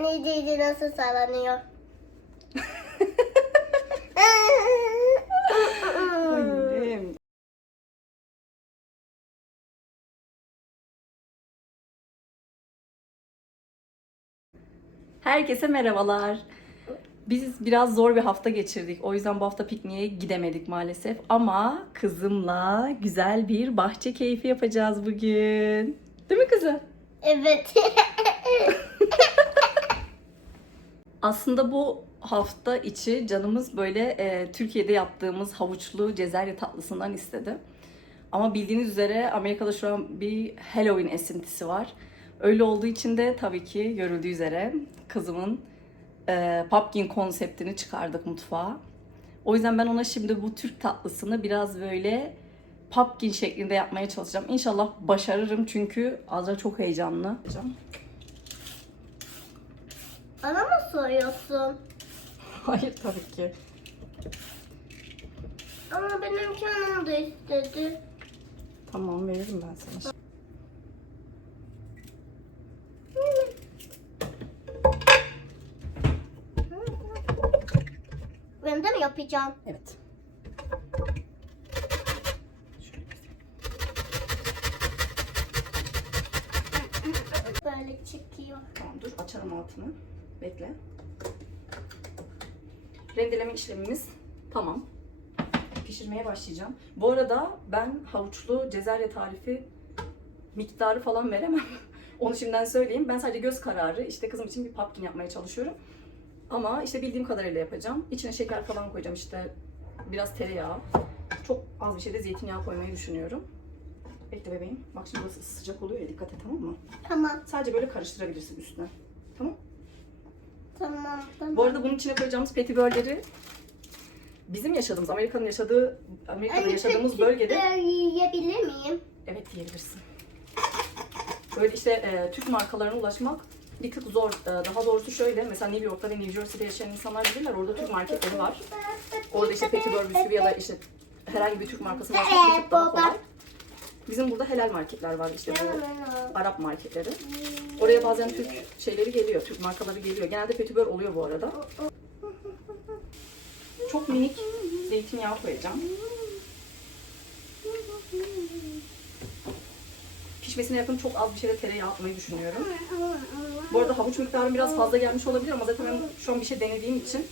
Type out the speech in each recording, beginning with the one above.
Anne Cici nasıl sallanıyor? Annem. Herkese merhabalar. Biz biraz zor bir hafta geçirdik. O yüzden bu hafta pikniğe gidemedik maalesef. Ama kızımla güzel bir bahçe keyfi yapacağız bugün. Değil mi kızım? evet. Aslında bu hafta içi canımız böyle e, Türkiye'de yaptığımız havuçlu cezerye tatlısından istedi. Ama bildiğiniz üzere Amerika'da şu an bir Halloween esintisi var. Öyle olduğu için de tabii ki görüldüğü üzere kızımın e, pumpkin konseptini çıkardık mutfağa. O yüzden ben ona şimdi bu Türk tatlısını biraz böyle pumpkin şeklinde yapmaya çalışacağım. İnşallah başarırım çünkü Azra çok heyecanlı. Bana mı soruyorsun? Hayır tabii ki. Ama benim canım da istedi. Tamam veririm ben sana. Ben de mi yapacağım? Evet. Böyle çıkıyor. Tamam dur açalım altını. Bekle. Rendeleme işlemimiz tamam. Pişirmeye başlayacağım. Bu arada ben havuçlu cezerye tarifi miktarı falan veremem. Onu şimdiden söyleyeyim. Ben sadece göz kararı işte kızım için bir pumpkin yapmaya çalışıyorum. Ama işte bildiğim kadarıyla yapacağım. İçine şeker falan koyacağım işte biraz tereyağı. Çok az bir şey de zeytinyağı koymayı düşünüyorum. Bekle bebeğim. Bak şimdi burası sıcak oluyor ya dikkat et tamam mı? Tamam. Sadece böyle karıştırabilirsin üstüne. Tamam. Tamam. Tamam. Bu arada bunun içine koyacağımız petibörleri bizim yaşadığımız, Amerika'nın yaşadığı, Amerika'da Anne, yaşadığımız bölgede de yiyebilir miyim? evet diyebilirsin. Böyle işte e, Türk markalarına ulaşmak bir tık zor. E, daha doğrusu şöyle, mesela New York'ta ve New Jersey'de yaşayan insanlar bilirler. Orada Türk marketleri var. Orada işte petibör bisküvi ya da işte herhangi bir Türk ulaşmak bir tık daha kolay. Bizim burada helal marketler var işte bu Arap marketleri. Oraya bazen Türk şeyleri geliyor, Türk markaları geliyor. Genelde petibör oluyor bu arada. Çok minik zeytinyağı koyacağım. Pişmesine yakın çok az bir şeyde tereyağı atmayı düşünüyorum. Bu arada havuç miktarım biraz fazla gelmiş olabilir ama zaten ben şu an bir şey denediğim için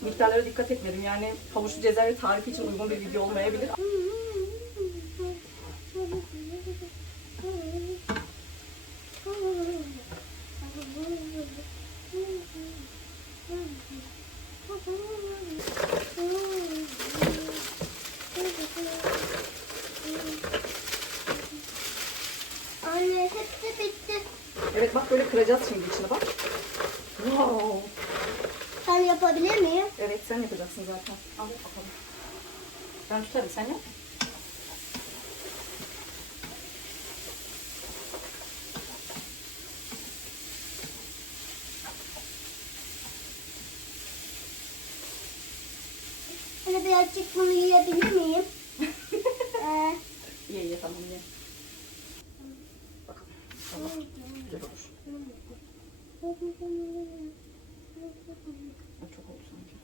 miktarlara dikkat etmedim. Yani havuçlu cezerye tarifi için uygun bir video olmayabilir. Anne hepsi bitti. Evet bak böyle kıracağız şimdi içine bak. Wow. Sen yapabilir miyim? Evet sen yapacaksın zaten. Al bakalım. Ben tutarım sen yap. Anne birazcık bunu yiyebilir miyim? ee, Ye ye tamam ye. Bakalım. Tamam. Güzel olur. Ay, Çok oldu sanki.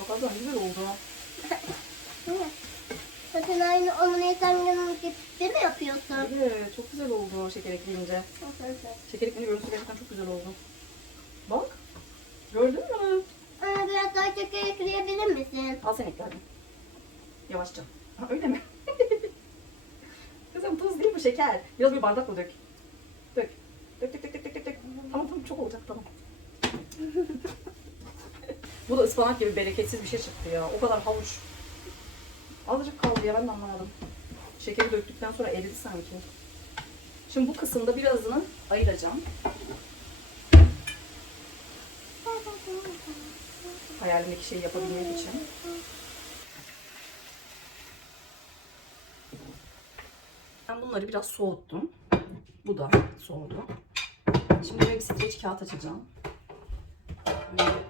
Oo, Çok az daha güzel oldu. Zaten aynı onun insanların gibi mi yapıyorsun? Evet, çok güzel oldu şeker ekleyince. Şeker ekleyince görüntüsü gerçekten çok güzel oldu. Bak. Gördün mü? Anne biraz daha şeker ekleyebilir misin? Al sen ekle hadi. Yavaşça. Ha, öyle mi? Kızım tuz değil bu şeker. Biraz bir bardakla. Dök. Dök dök dök dök dök dök. dök. Tamam tamam çok olacak tamam. bu da ıspanak gibi bereketsiz bir şey çıktı ya. O kadar havuç. Azıcık kaldı ya ben de anlamadım. Şekeri döktükten sonra eridi sanki. Şimdi bu kısımda birazını ayıracağım. Hayalimdeki şeyi yapabilmek için. Ben bunları biraz soğuttum. Bu da soğudu. Şimdi buraya bir streç kağıt açacağım. Böyle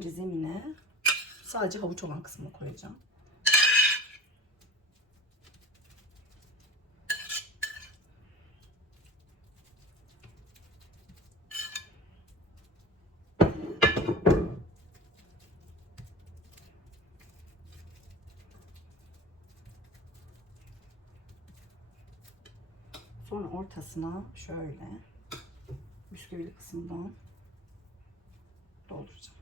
önce zemine sadece havuç olan kısmını koyacağım. Sonra ortasına şöyle bisküvili kısımdan dolduracağım.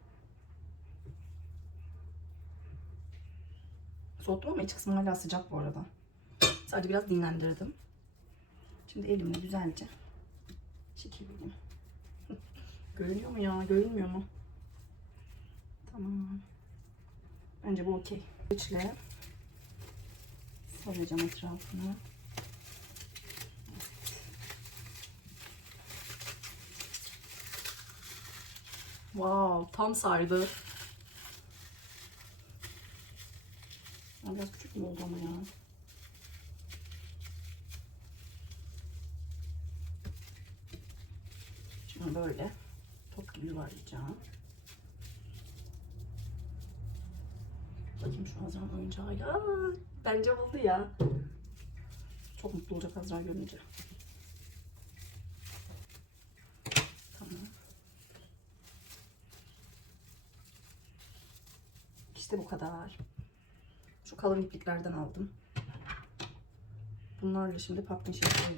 Soğuttum ama iç kısmı hala sıcak bu arada. Sadece biraz dinlendirdim. Şimdi elimle güzelce çekeyim. Görünüyor mu ya? Görünmüyor mu? Tamam. Bence bu okey. İçle saracağım etrafını. Wow, tam sardı. Ya biraz küçük mü oldu ama ya? Şimdi böyle top gibi yuvarlayacağım. Bakayım şu Azra'nın oyuncağı. Ya, bence oldu ya. Çok mutlu olacak Azra görünce. İşte bu kadar. Kalın ipliklerden aldım. Bunlarla şimdi pumpkin shape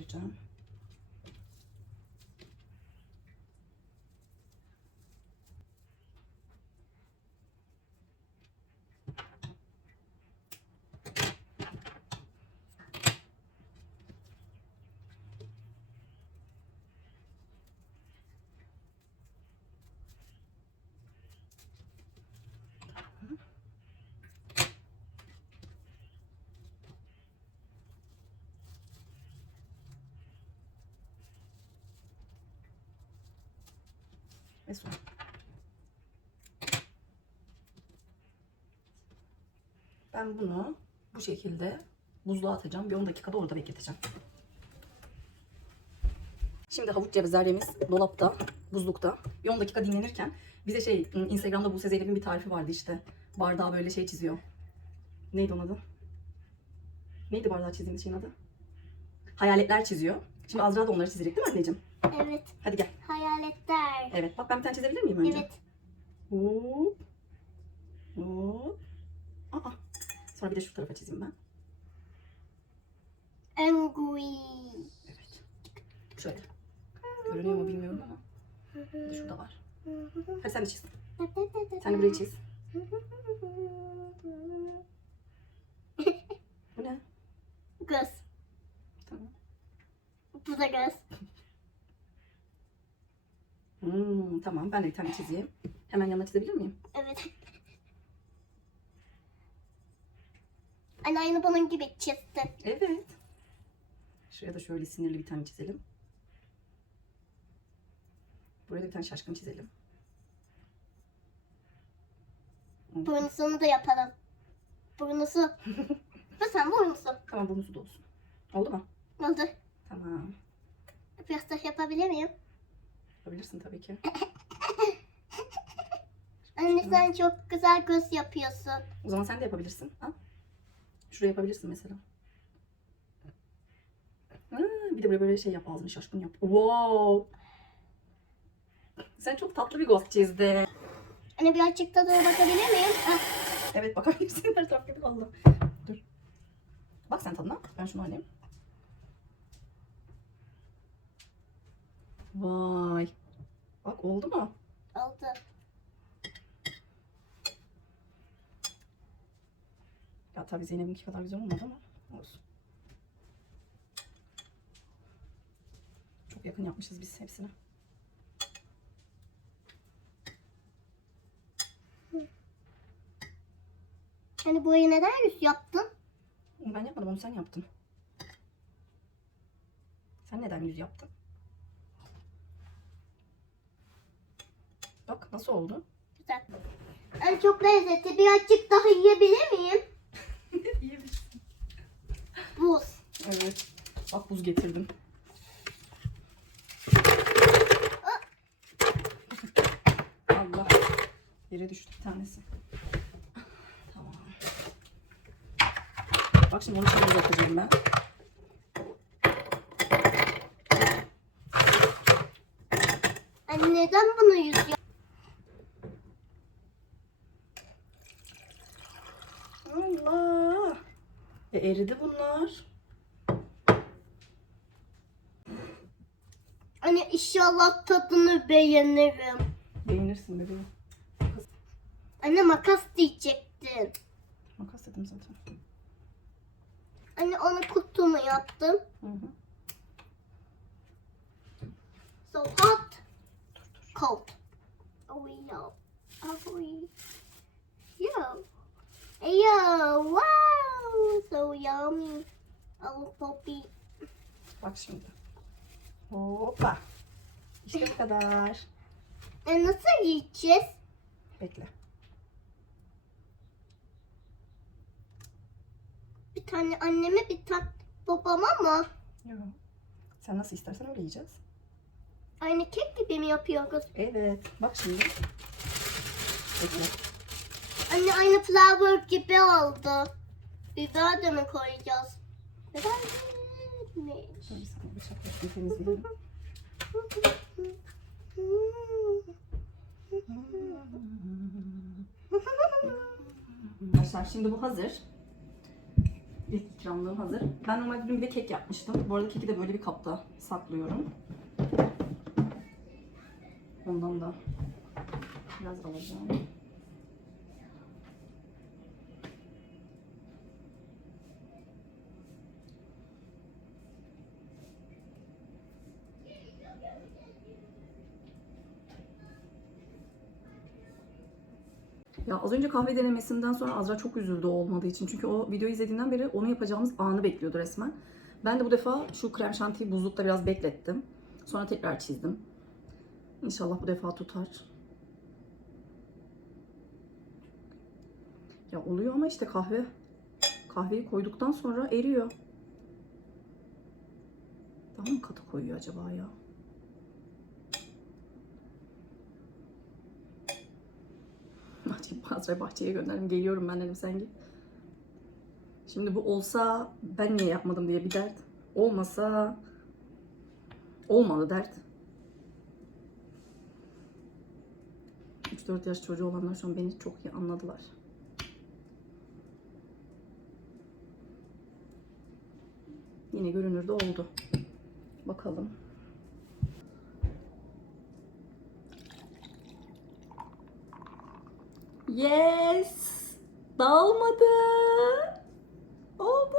Ve son. Ben bunu bu şekilde buzluğa atacağım. Bir 10 dakikada orada bekleteceğim. Şimdi havuç cevizlerimiz dolapta, buzlukta. Bir 10 dakika dinlenirken bize şey Instagram'da Buse Zeynep'in bir tarifi vardı işte. Bardağa böyle şey çiziyor. Neydi onun adı? Neydi bardağı çizdiğimiz şeyin adı? Hayaletler çiziyor. Şimdi Azra da onları çizecek değil mi anneciğim? Evet. Hadi gel. Hayaletler. Evet. Bak ben bir tane çizebilir miyim önce? Evet. Hop. Hop. Aa. Sonra bir de şu tarafa çizeyim ben. Angry. Evet. Şöyle. Görünüyor mu bilmiyorum ama. Bir de şurada var. Hadi sen de çiz. Sen de burayı çiz. Bu ne? Göz. Tamam. Bu da göz. Hmm, tamam. Ben de bir tane çizeyim. Hemen yanına çizebilir miyim? Evet. Anne aynı bunun gibi çizdi. Evet. Şuraya da şöyle sinirli bir tane çizelim. Buraya da bir tane şaşkın çizelim. Burnusunu da yapalım. Burnusu. Bu sen burnusu. Tamam burnusu da olsun. Oldu mu? Oldu. Tamam. Biraz da yapabilir miyim? Yapabilirsin tabii ki. Anne sen çok güzel göz yapıyorsun. O zaman sen de yapabilirsin. Ha? Şuraya yapabilirsin mesela. Ha, bir de böyle böyle şey yap ağzını şaşkın yap. Wow. Sen çok tatlı bir ghost çizdin. Anne birazcık da doğru bakabilir miyim? Ah, Evet bakabilirsin her taraf gibi oldu. Dur. Bak sen tadına. Ben şunu alayım. Vay. Bak oldu mu? oldu. Ya tabii Zeynep'inki kadar güzel olmadı ama olsun. Çok yakın yapmışız biz hepsini. Hani boyu neden yüz yaptın? Ben yapmadım onu sen yaptın. Sen neden yüz yaptın? Nasıl oldu? Güzel. Anne çok lezzetli. Birazcık daha yiyebilir miyim? Yiyebilirsin. Buz. Evet. Bak buz getirdim. Allah. Yere düştü. tanesi. Tamam. Bak şimdi onu şimdi yapacağım ben. Anne neden bunu yüzüyor? Allah. E, eridi bunlar. Anne inşallah tadını beğenirim. Beğenirsin bebeğim. Anne makas diyecektin. Makas dedim zaten. Anne onu kutumu yaptım. Hı hı. So hot. Cold. Oh yo. Oh yo. Yo. Wow. So yummy. Oh poppy. Bak şimdi. Hoppa. İşte bu kadar. E nasıl yiyeceğiz? Bekle. Bir tane anneme bir tane babama mı? Yok. Sen nasıl istersen öyle yiyeceğiz. Aynı kek gibi mi yapıyoruz? Evet. Bak şimdi. Bekle. Anne aynı flower gibi oldu. Biber de mi koyacağız? Arkadaşlar şimdi bu hazır. İlk ikramlığım hazır. Ben normalde dün bir de kek yapmıştım. Bu arada keki de böyle bir kapta saklıyorum. Ondan da biraz alacağım. Ya az önce kahve denemesinden sonra Azra çok üzüldü olmadığı için. Çünkü o videoyu izlediğinden beri onu yapacağımız anı bekliyordu resmen. Ben de bu defa şu krem şantiyi buzlukta biraz beklettim. Sonra tekrar çizdim. İnşallah bu defa tutar. Ya oluyor ama işte kahve. Kahveyi koyduktan sonra eriyor. Daha mı katı koyuyor acaba ya? Acayip Azra bahçeye gönderdim. Geliyorum ben dedim sen git. Şimdi bu olsa ben niye yapmadım diye bir dert. Olmasa olmadı dert. 3-4 yaş çocuğu olanlar şu an beni çok iyi anladılar. Yine görünürde oldu. Bakalım. Yes! Dağılmadı. Oldu.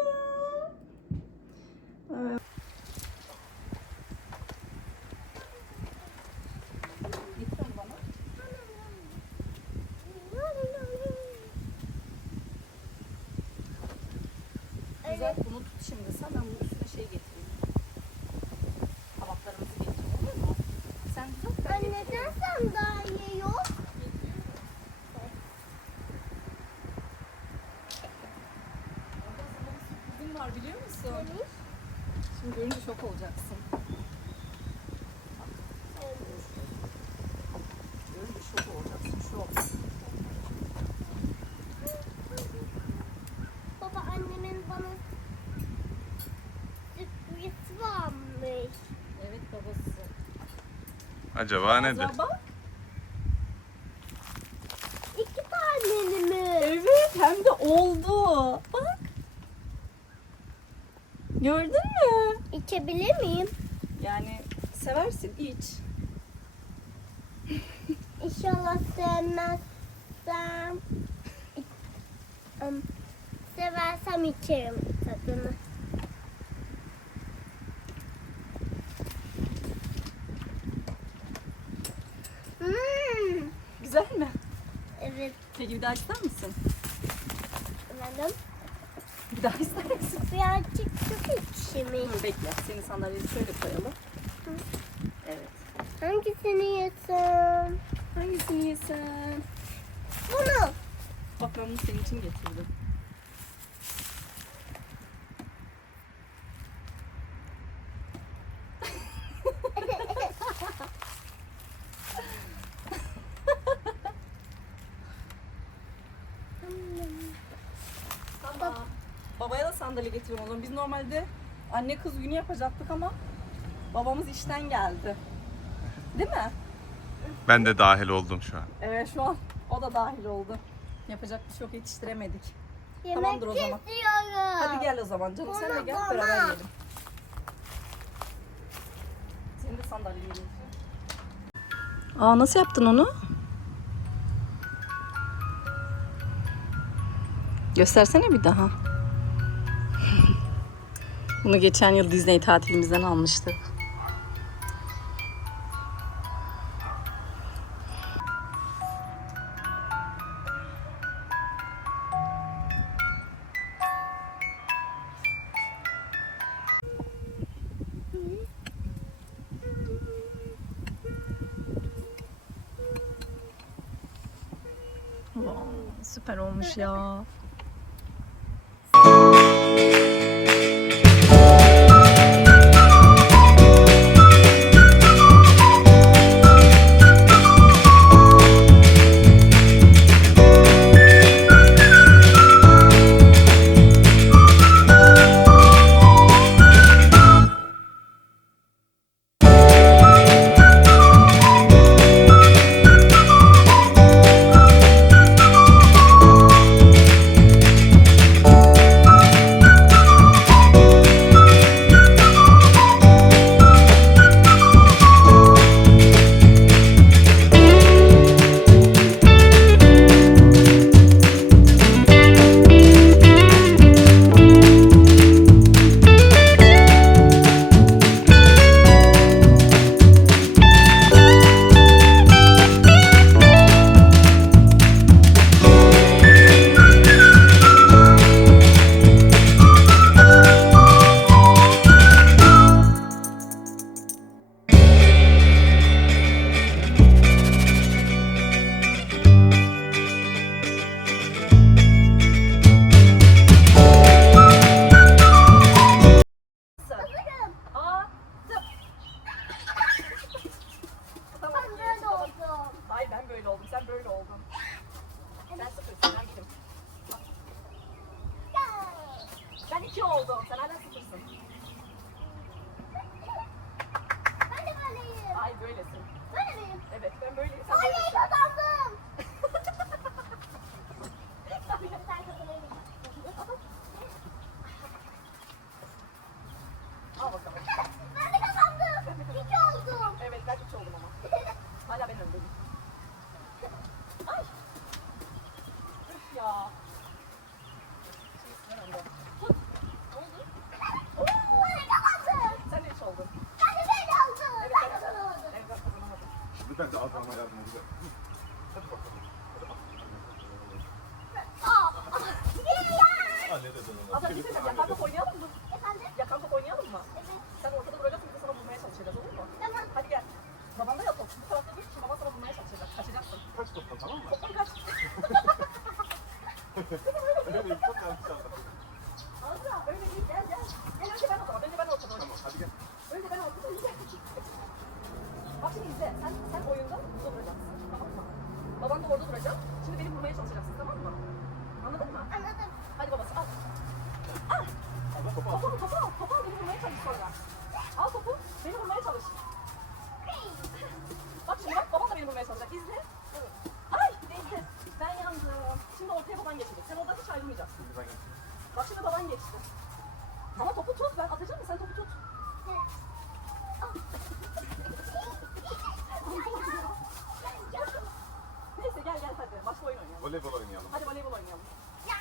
Evet. Güzel bunu tut şimdi sen ben bunun üstüne şey getireyim. Tabaklarımızı getireyim olur mu? Sen düzelt ben Anne getireyim. neden sandalye yok? Orada sana bir sürprizim var biliyor musun? Şimdi görünce şok olacaksın. Görünce şok olacaksın. Şok. Baba annemin bana sürpriz varmış. Evet babası. Acaba nedir? Bak. İki tane mi? Evet hem de oldu. Bak. Gördün mü? İçebilir miyim? Yani seversin iç. İnşallah sevmezsem seversem içerim tadını. Hmm, Güzel mi? evet Peki bir daha ister misin? efendim. Bir daha ister misin? Birazcık çok ekşimiş. Dur bekle. Seni sandalyeye şöyle koyalım. Evet. Hangisini yesem? Hangisini yesen? Bunu. Bak ben bunu senin için getirdim. Babaya da sandalye getiriyorum o zaman. Biz normalde anne kız günü yapacaktık ama babamız işten geldi. Değil mi? Ben de dahil oldum şu an. Evet şu an o da dahil oldu. Yapacak bir şey yok yetiştiremedik. Yemek Tamamdır o zaman. istiyorum. Hadi gel o zaman canım sen de gel bana. beraber yiyelim. Senin de sandalyeye getiriyorum. Aa nasıl yaptın onu? Göstersene bir daha. Bunu geçen yıl Disney tatilimizden almıştık. Wow, süper olmuş ya. Tamam mı? Kaç. Evet, çok yanlış anladım. Azra öyle değil gel gel. Gel önce ben ortada. Önce ben oynayayım. Tamam hadi gel. Önce ben izle. Sen, sen oyunda duracaksın. Tamam? Baban da orada duracak. Şimdi beni vurmaya çalışacaksın tamam mı? Anladın mı? Anladım. Hadi babası al. Allah topu al. Topu topu al. Topu al beni vurmaya çalış sonra. Al topu. Beni vurmaya çalış. Bak şimdi bak baban da beni vurmaya çalışacak. İzle. Ay değdi. Ben yandım. Şimdi ortaya baban geçecek. Sen oradan hiç ayrılmayacaksın. Şimdi ben geçeyim. Bak şimdi baban geçti. Ama topu tut. Ben atacağım ya sen topu tut. Neyse gel gel hadi. Başka oyun oynayalım. Voleybol oynayalım. Hadi voleybol oynayalım. Ya,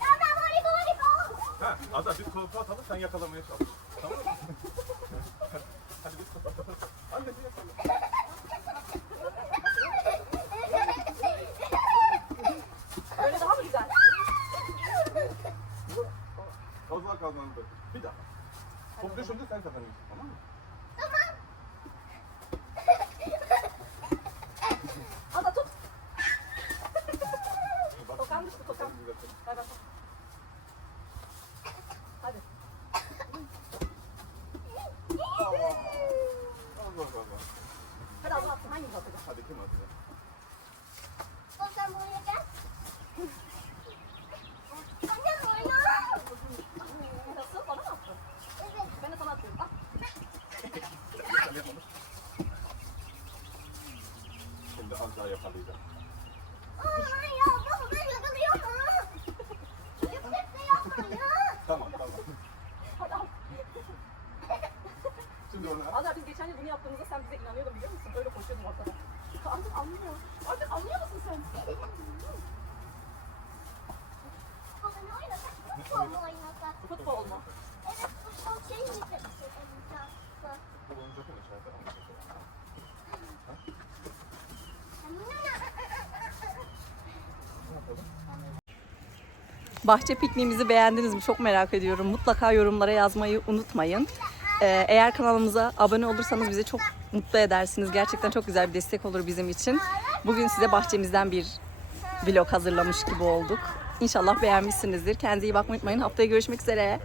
ya, ben voleybol voleybol. Ha, Ada biz topu atalım sen yakalamaya çalış. Tamam mı? Konuştuk. Hadi bakalım. Hadi. Hadi Allah hangi atacak? Hadi kim atacak? Bakalım buraya gel. Anne oyna. Nasıl bana mı Şimdi az daha yakalayacağım. Bahçe pikniğimizi beğendiniz mi? Çok merak ediyorum. Mutlaka yorumlara yazmayı unutmayın. Ee, eğer kanalımıza abone olursanız bizi çok mutlu edersiniz. Gerçekten çok güzel bir destek olur bizim için. Bugün size bahçemizden bir vlog hazırlamış gibi olduk. İnşallah beğenmişsinizdir. Kendinize iyi bakmayı unutmayın. Haftaya görüşmek üzere.